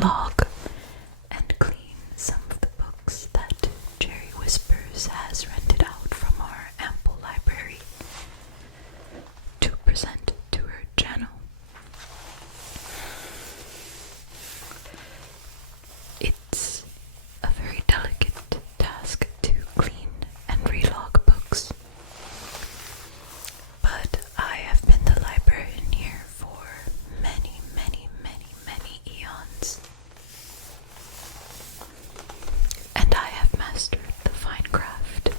log and clean some of the books that Jerry Whispers has rented out from our ample library to present to her channel. It's a very delicate task to clean and relog books, but I have been the librarian here for many eons, and I have mastered the fine craft.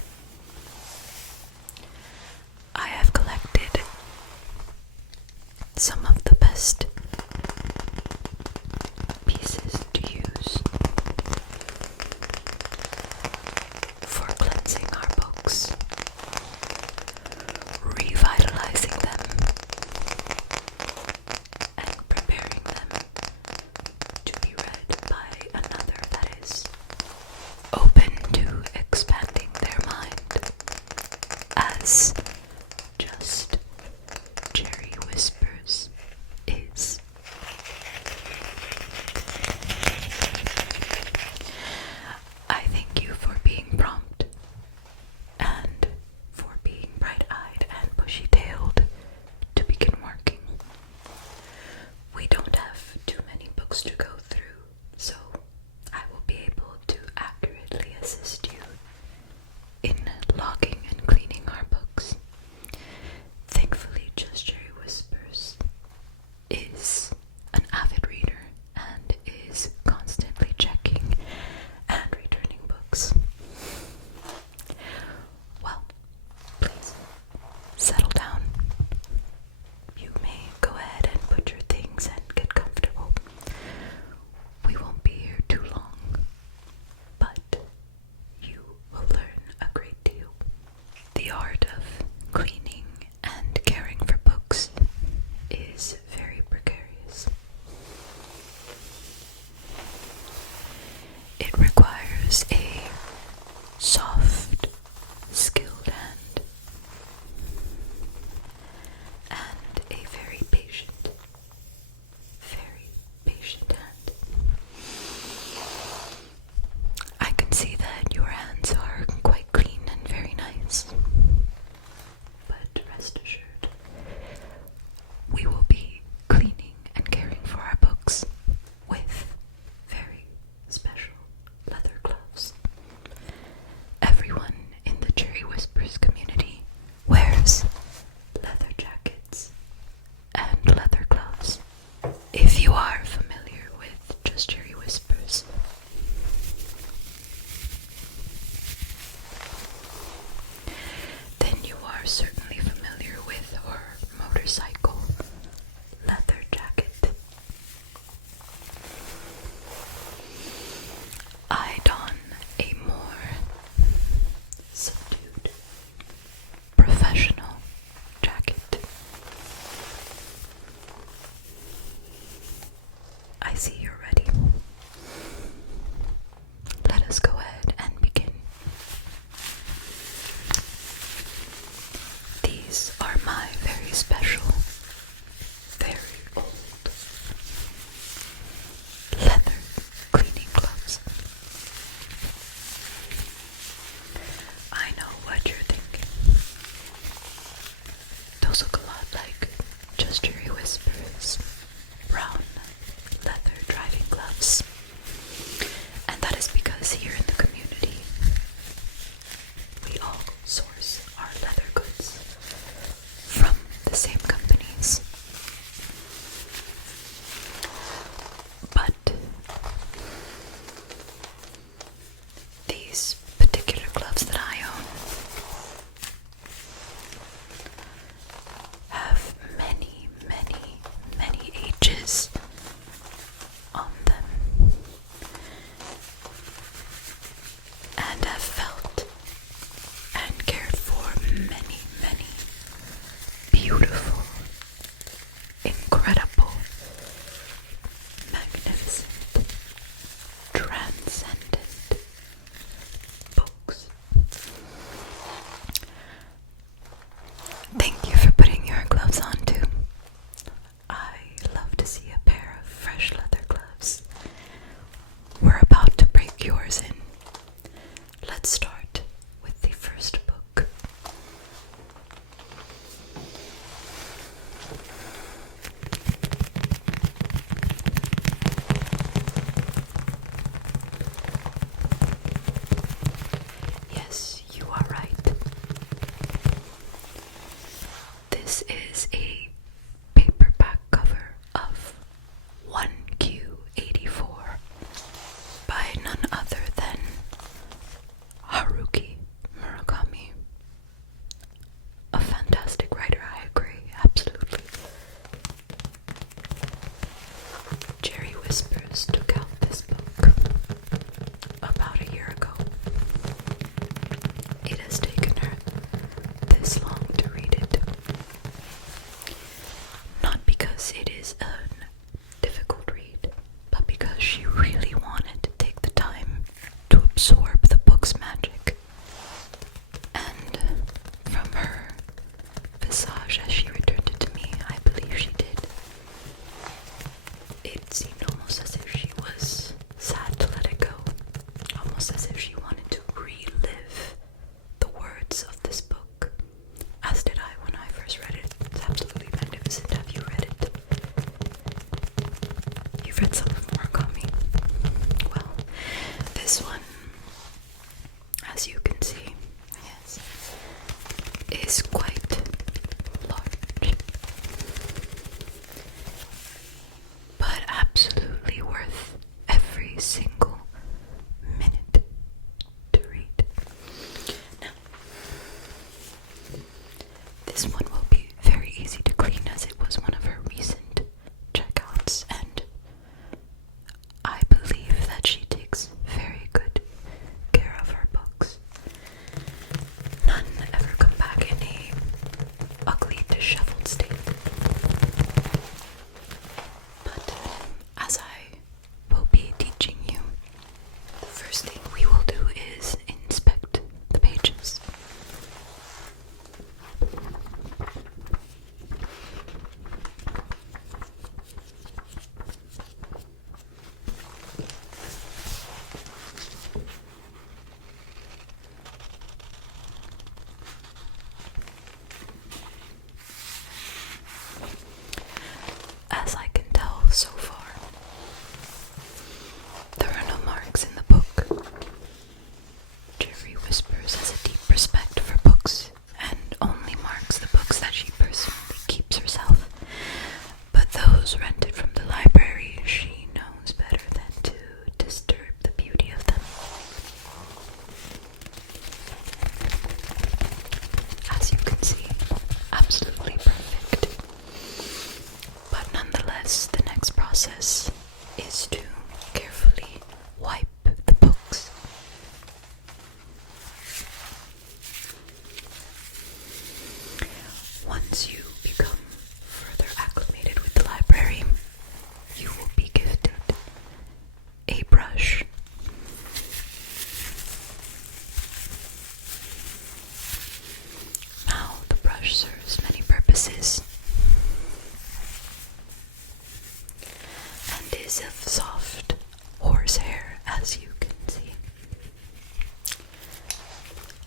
I have collected some of the best pieces to use for cleansing our books, revitalizing them, and preparing them to be read by another that is open to expanding their mind, as just Jerry Whispers is. I thank you for being prompt and for being bright-eyed and bushy-tailed to begin working. We don't have too many books to go through, so I will be able to accurately assist you in logging and cleaning our books. Thankfully, Just Jerry Whispers is an avid reader and is constantly checking and returning books. Well, please settle down. You may go ahead and put your things and get comfortable. We won't be here too long, but you will learn a great deal. The art of cleaning and caring for books is very precarious. It requires a soft, skilled hand and a very patient hand. I can see that your hands are quite clean and very nice, but rest assured, we will be cleaning and caring for our books with very special leather gloves. Everyone in the Jerry Whispers community wears leather jackets and leather gloves. If you are familiar with Just Jerry Whispers, then you are certainly familiar with her motorcycle leather jacket. I don a more subdued, professional jacket. I see you're ready. Let us go ahead and begin. These are my very special, very old leather cleaning gloves. I know what you're thinking. Those look a lot like Just Jerry Whispers brown leather driving favorite, some of them are gummy. Well, this one, as you can see, yes, is quite large, but absolutely worth every single minute to read. Now, this one will be very easy to clean as it was one of her recent checkouts, and I believe that she takes very good care of her books. None ever come back in a ugly, disheveled state. But as I will be teaching you, the first thing we will do is inspect the pages. As I can tell so far, there are no marks in the book. Jerry Whispers has a deep respect for books and only marks the books that she personally keeps herself. But those rented from the library, she knows better than to disturb the beauty of them. As you can see, absolutely perfect. But nonetheless, the next process is to carefully wipe the books. Once you become further acclimated with the library, you will be gifted a brush. Now, the brush serves many purposes and is of soft horsehair, as you can see.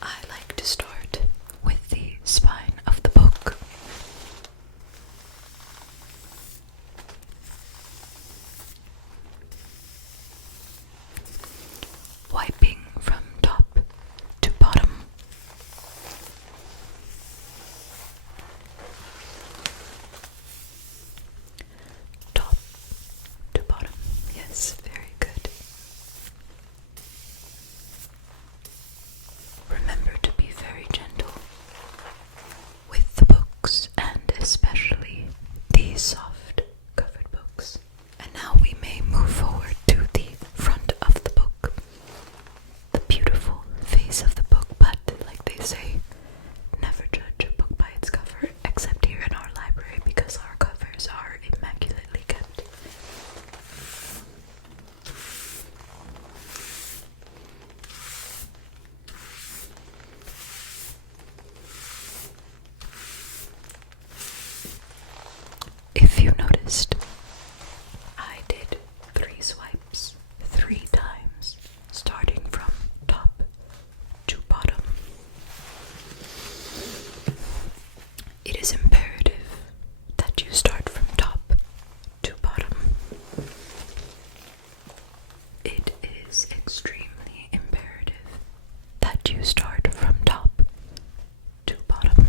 I like to start with the spine of the book. Wiping from top to bottom. Top to bottom. Yes, very good. Remember to be very gentle with the books, and especially these soft covered books. And now we may move forward to the front of the book, the beautiful face of the book. But like they say, never judge a book by its cover, except here in our library, because our covers are immaculately kept. If you noticed, I did 3 swipes 3 times, starting from top to bottom. It is imperative that you start from top to bottom. It is extremely imperative that you start from top to bottom.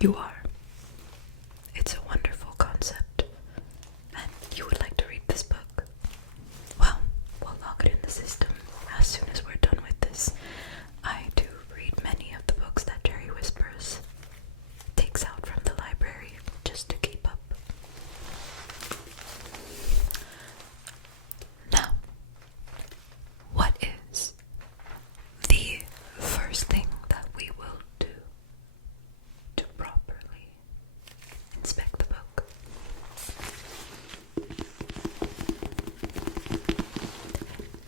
You are. It's a wonderful concept. And you would like to read this book? Well, we'll log it in the system as soon as we're done with this. I do read many of the books that Jerry Whispers takes out from the library just to keep up. Now, what is the first thing that we will do to properly inspect the book?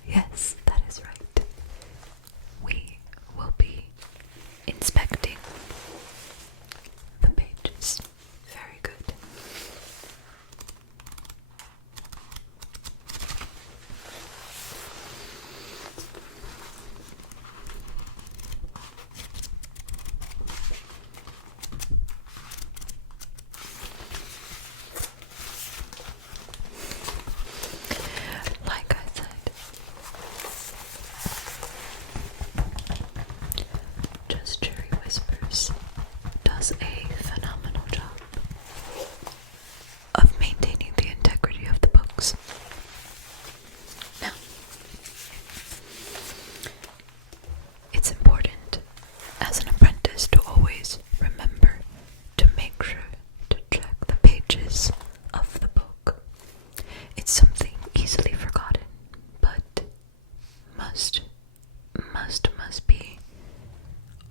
Yes, that is right. We will be inspecting the pages. Very good. Like I said, Just Cherry Whispers does a phenomenal job of maintaining the integrity of the books. Now, it's important as an apprentice to always remember to make sure to check the pages of the book. It's something easily forgotten, but must be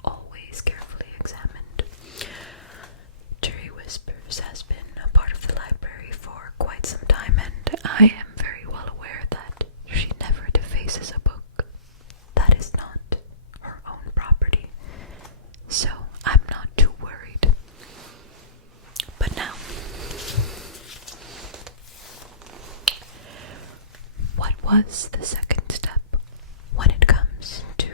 always carefully examined. Jerry Whispers has been a part of the library for quite some time, and I am very well aware that she never defaces a book that is not her own property, so I'm not too worried. But now, what was the second step when it comes to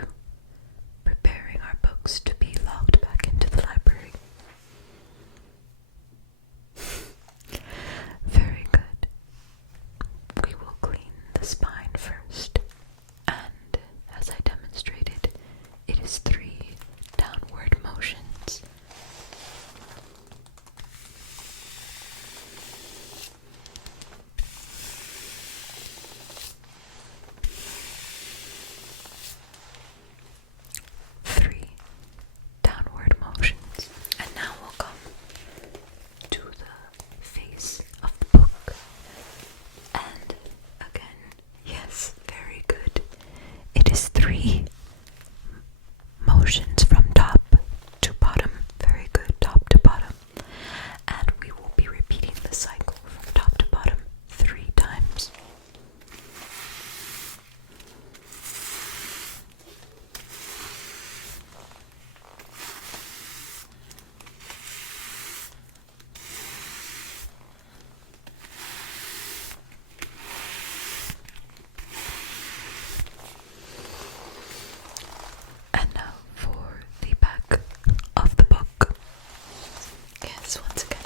preparing our books to be logged back into the library? Very good. We will clean the spine first, and as I demonstrated, it is 3 downward motions. Three downward motions. And now we'll come to the face of the book. And again, yes, very good. It is 3 motions from top to bottom. Very good, top to bottom. And we will be repeating the cycle from top to bottom 3 times. And now for the back of the book. Yes, once again.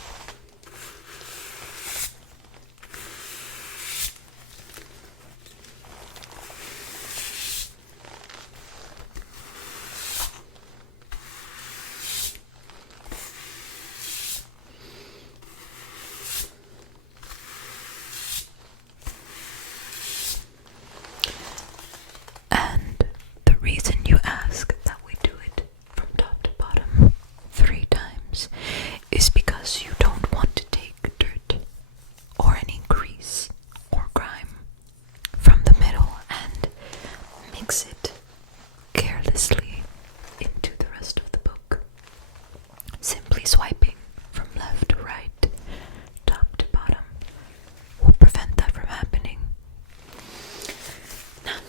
And the reason you ask that we do it from top to bottom 3 times is because you don't want to take dirt or any grease or grime from the middle and mix it carelessly into the rest of the book. Simply swiping from left to right, top to bottom, will prevent that from happening. Now,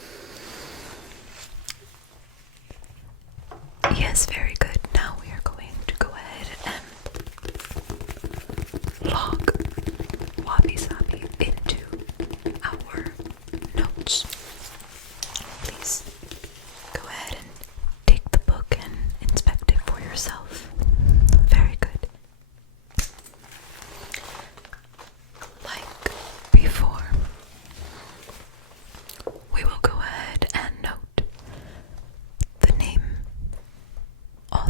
yes, very good. Now we are going to go ahead and log Wobby Saabi into our notes. Please go ahead and take the book and inspect it for yourself. Very good. Like before, we will go ahead and note the name, all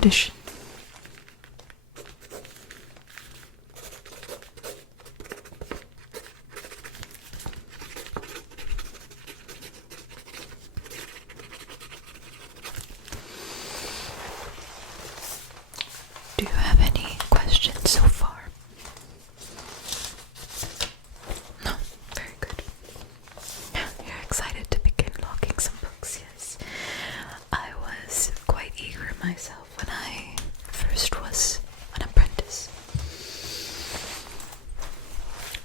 edition. Do you have any questions so far? No? Very good. You're excited to begin logging some books, yes. I was quite eager myself when I first was an apprentice.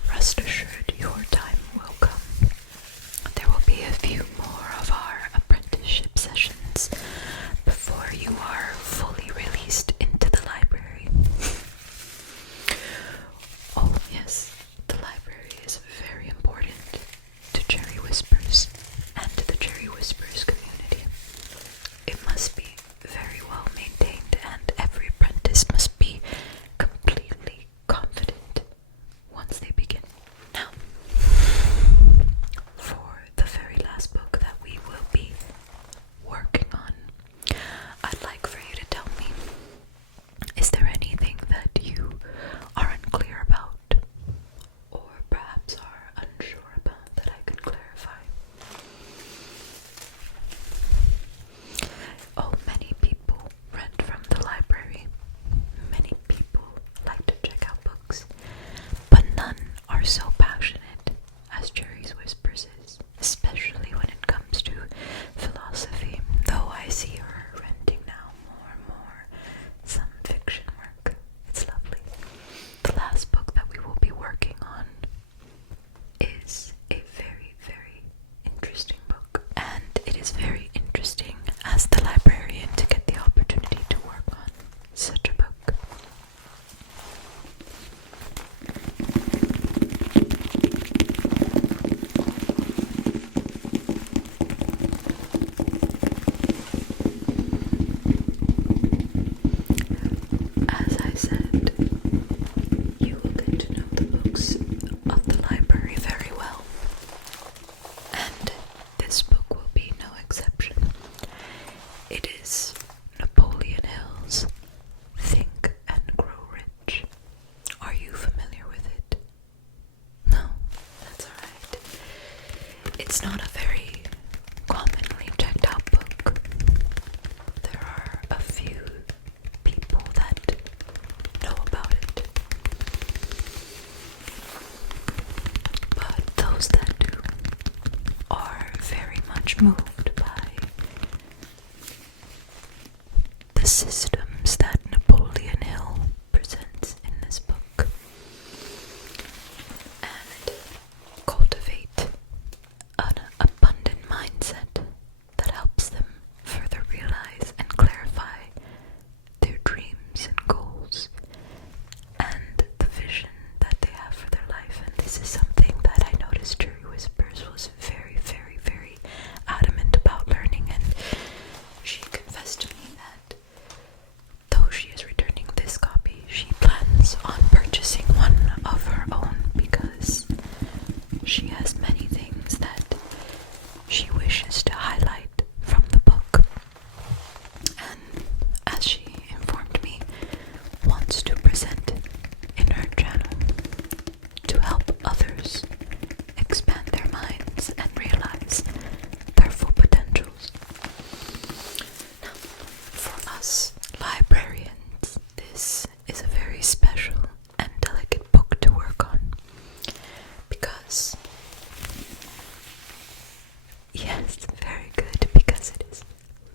Rest assured, your time will come. There will be a few more of our apprenticeship sessions before you are fully released into the library. Oh yes, the library is very important to Cherry Whispers and to the Cherry Whispers community. It must be very well maintained, and every apprentice must be completely confident once they begin. Now, for the very last book that we will be working on, I'd like for you to tell me, is there anything that you are unclear about, or perhaps are unsure about, that I can clarify? Oh, many people rent from the library. Many people like to check out books, but none are so passionate as Cherry's Whispers is, especially when it comes to philosophy, though I see her renting now more and more some fiction work. It's lovely. The last book that we will be working on is a very, very interesting book, and it is very interesting as the librarian to get the opportunity to work on such a book. As I said, you will get to know the books of the library very well, and this book will be no exception. It is Napoleon Hill's Think and Grow Rich. Are you familiar with it? No, that's alright. It's not a very commonly checked out book. There are a few people that know about it, but those that do are very much moved by the systems that Napoleon Hill presents in this book, and cultivate an abundant mindset that helps them further realize and clarify their dreams and goals and the vision that they have for their life. And this is something that I noticed Cherry Whispers was very, very, very adamant about learning, and she confessed to me that though she is returning this copy, she plans on purchasing one of her own because she has many things that she wishes to highlight from the book, and as she informed me, wants to present in her channel to help others expand their minds and realize their full potentials. Now, for us librarians, this is a very special and delicate book to work on, because, yes, very good, because it is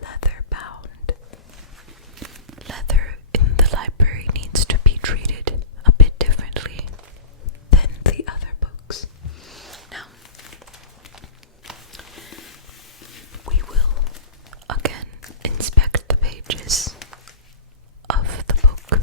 leather bound. Leather in the library needs to be treated a bit differently than the other books. Now, we will again inspect the pages of the book.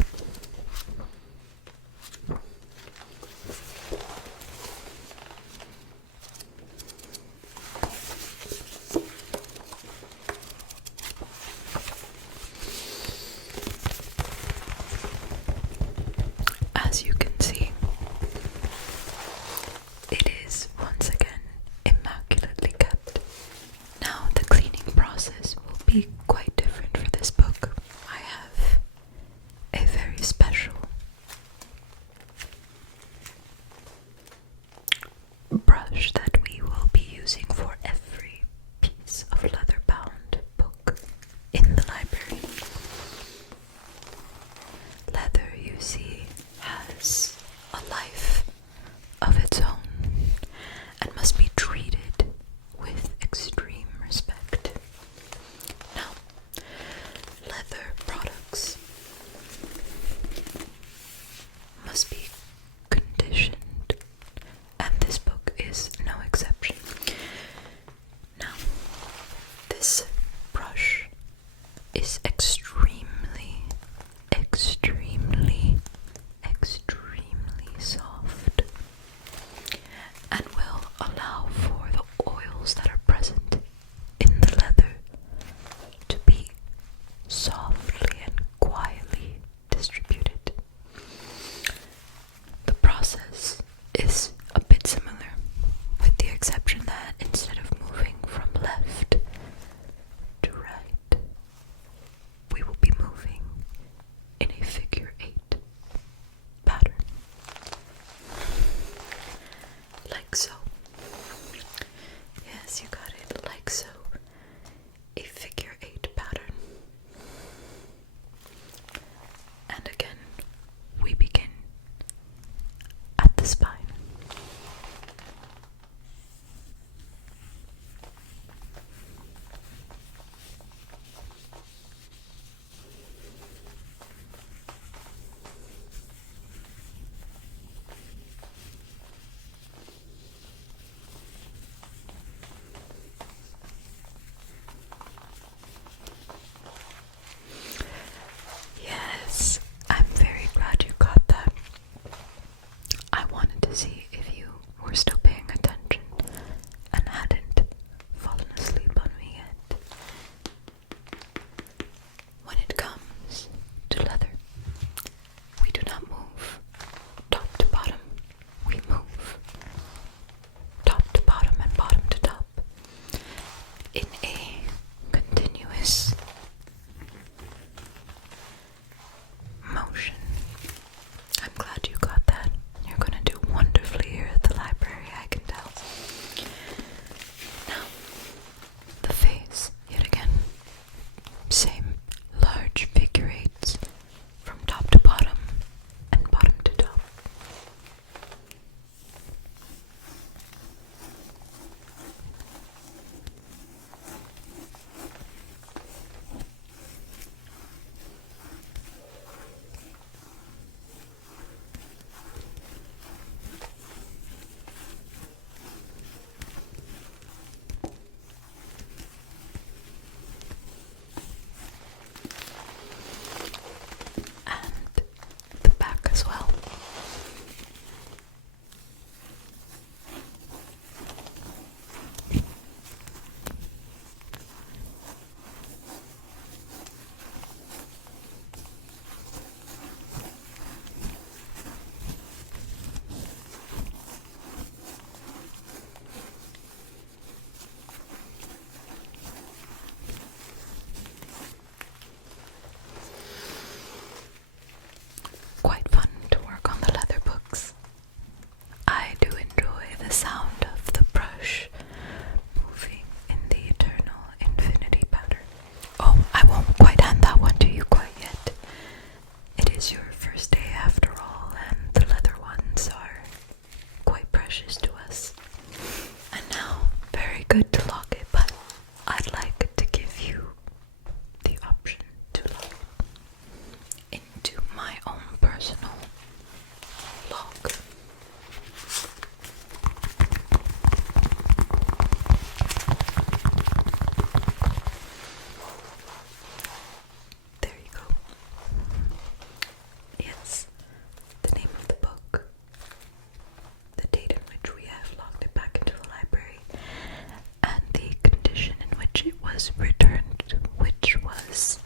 which it was returned, which was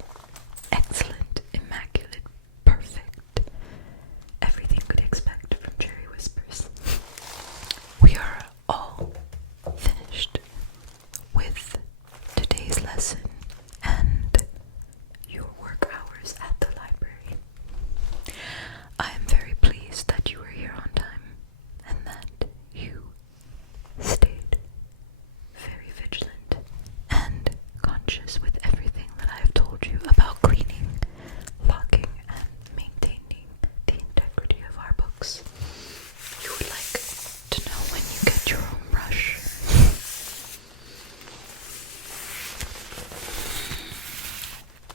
excellent, immaculate, perfect. Everything you could expect from Cherry Whispers. We are all finished with today's lesson and your work hours at the library. I am very pleased that you were here on time and that you stayed very vigilant and conscious with everything that I have told you about cleaning, locking, and maintaining the integrity of our books. You would like to know when you get your own brush.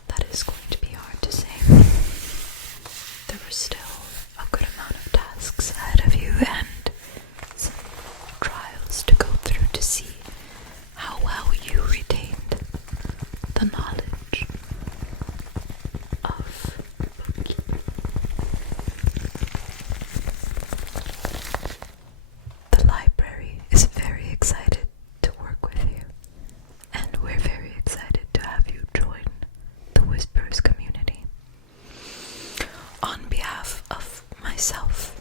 That is going to be hard to say. There were still a good amount of tasks ahead of you and some trials to go through to see how well you retained the knowledge of bookkeeping. The library is very excited to work with you, and we're very excited to have you join the Whispers community. On behalf of myself